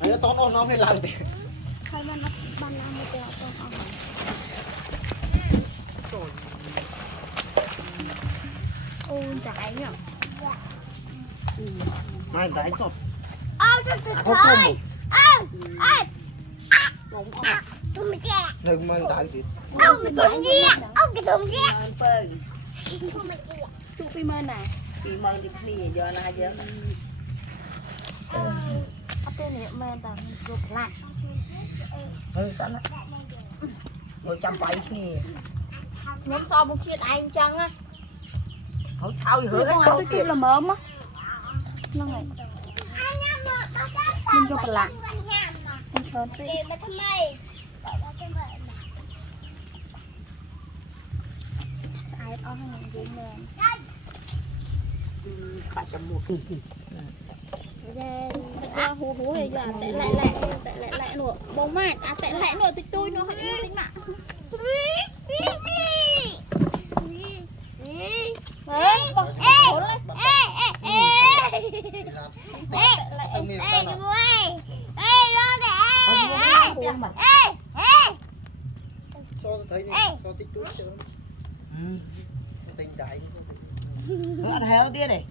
Ayo tolong nó mới làm thì. Khai ban làm một tèo tôm ăn. Ôi trái nhở. Mai trái sọt. Trời trời. Không có. Tôm mẹ chè. Đừng mang trái thì. Ông cái tôm gì? Ông cái tôm gì? Phơi. Chụp phim mơn nè. Thì mời thì đi giờ là giờ. Ở trên này mơn tao chụp lại. Sẵn á. Rồi chăm bấy nè. Nhóm so một chiếc anh chăng á. Không thao gì Hứa hứa cái chụp là mớm á. Nó này. Mình chụp lại. Mình chọn đi. Ai ở hàng gì nè. Phải chăm một kỳ. Hú hú thì giờ tệ lại nữa bông mát tệ lại nữa tôi nó hay tính mạng So thấy nè, so tích chút chứ. Tình đại. Nó ăn héo tiết này.